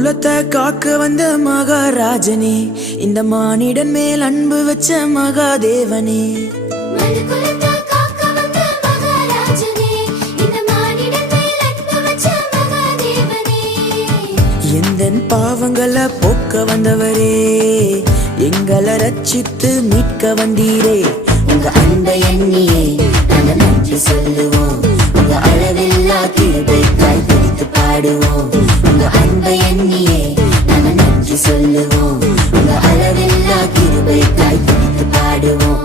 குலத்தை காக்க வந்த மகாராஜனே, இந்த மானிடன் மேல் அன்பு வச்ச மகாதேவனே. எந்தன் பாவங்களை போக்க வந்தவரே, எங்களை ரட்சித்து மீட்க வந்தீரே. உங்க அன்பை எண்ணியே நாங்க நன்றி சொல்லுவோம், உங்க அளவில்லா கிருபைக்காய் துதித்து பாடுவோம். உங்க அன்பை எண்ணியே நாங்க நன்றி சொல்லுவோம், உங்க அளவில்லா கிருபைக்காய் துதித்து பாடுவோம்.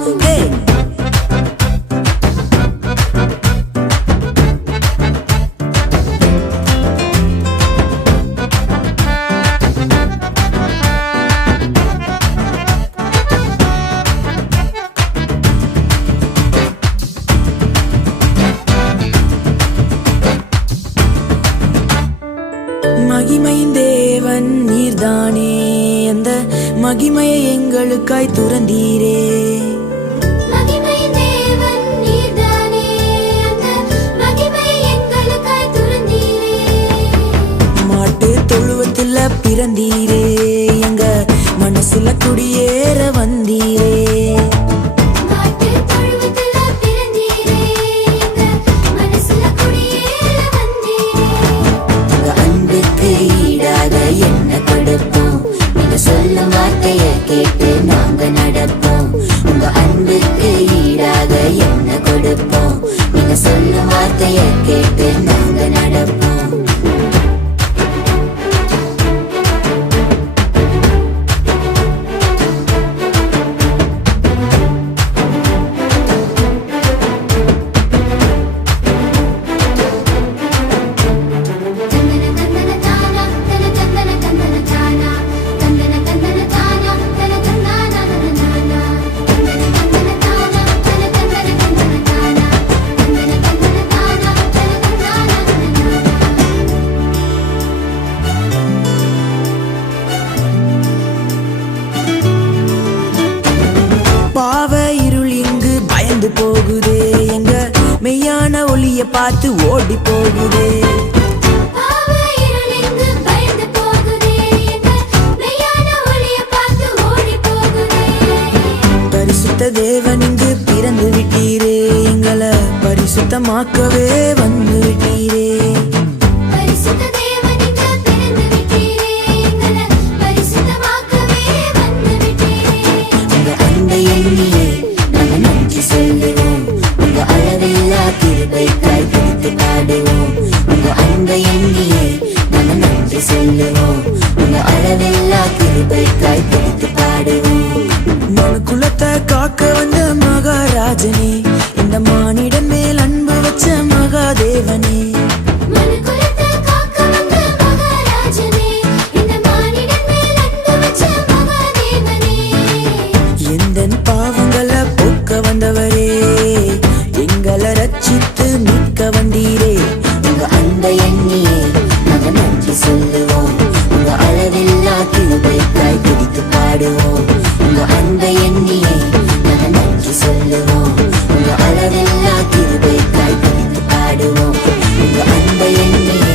மகிமையின் தேவன் நீர்தானே, அந்த மகிமையை எங்களுக்காய் துறந்தீரே. மாட்டு தொழுவத்தில் பிறந்தீரே, எங்க மனசுல குடியேற வந்தீரே. என்ன கொடுப்போம், நீங்க சொல்லும் வார்த்தையை கேட்டு நாங்க நடப்போம். உங்க அன்புக்கு ஈடாக என்ன கொடுப்போம், நீங்க சொல்லும் வார்த்தையை கேட்டு நாங்க நடப்போம். போகுதே, எங்க மெய்யான ஒளிய பார்த்து ஓடி போகுதே. பரிசுத்த தேவன் இங்கு பிறந்து விட்டீரே, எங்களை பரிசுத்தமாக்கவே வந்து விட்டீரே. சொல்லுவோம், உங்க அளவில்லா கிருபைக்காய் துதித்து பாடுவோம். உங்க அன்பை எண்ணியே நாங்க நன்றி சொல்லுவோம், உங்க அளவில்லா கிருபைக்காய் துதித்து பாடுவோம். மனு குலத்தை காக்க வந்த மகாராஜனே, இந்த மானிடன் மேல் அன்பு வச்ச மகாதேவனே. எந்தன் பாவங்களை போக்க வந்தவரே, எங்களை ரட்சித்து மீட்க வந்தீரே. உங்க அன்பை எண்ணியே நாங்க நன்றி சொல்லுவோம், உங்க அளவில்லா கிருபைக்காய் துதித்து பாடுவோம். உங்க அன்பை எண்ணியே நாங்க நன்றி சொல்லுவோம், உங்க அளவில்லா கிருபைக்காய் துதித்து பாடுவோம். உங்க அன்பை எண்ணியே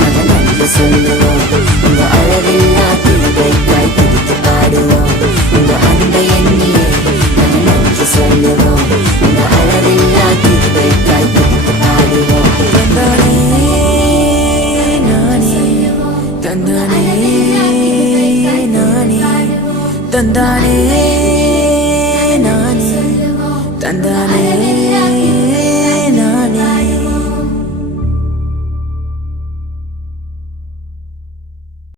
நாங்க நன்றி சொல்லுவோம், உங்க அளவில்லா கிருபைக்காய் துதித்து பாடுவோம். உங்க அன்பை எண்ணியே நாங்க நன்றி சொல்லுவோம், உங்க அளவில்லா கிருபைக்காய் துதித்து பாடுவோம். தந்தானே நானே, தந்தானே நானே, தந்தானே நானே, தந்தானே.